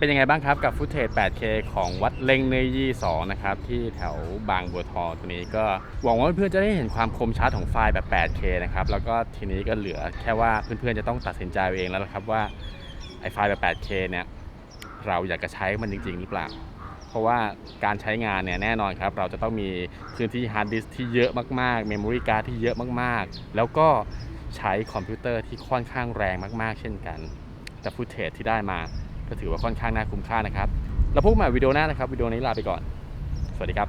เป็นยังไงบ้างครับกับฟุตเทจ 8K ของวัดเล่งเนยี่2นะครับ ที่แถวบางบัวทองตัวนี้ก็หวังว่าเพื่อนๆจะได้เห็นความคมชัดของไฟล์แบบ 8K นะครับ แล้วก็ทีนี้ก็เหลือแค่ว่าเพื่อนๆจะต้องตัดสินใจเองแล้วละครับว่าไอ้ไฟล์แบบ 8K เนี่ยเราอยากจะใช้มันจริง ๆ หรือเปล่า เพราะว่าการใช้งานเนี่ยแน่นอนครับ เราจะต้องมีพื้นที่ฮาร์ดดิสก์ที่เยอะมากๆเมมโมรี่การ์ดที่เยอะมากๆ แล้วก็ใช้คอมพิวเตอร์ที่ค่อนข้างแรงมาก ๆ เช่นกัน แต่ฟุตเทจที่ได้มา ก็ถือว่าค่อนข้างน่าคุ้มค่านะครับ แล้วพบกันใหม่วิดีโอหน้านะครับวิดีโอนี้ลาไปก่อน สวัสดีครับ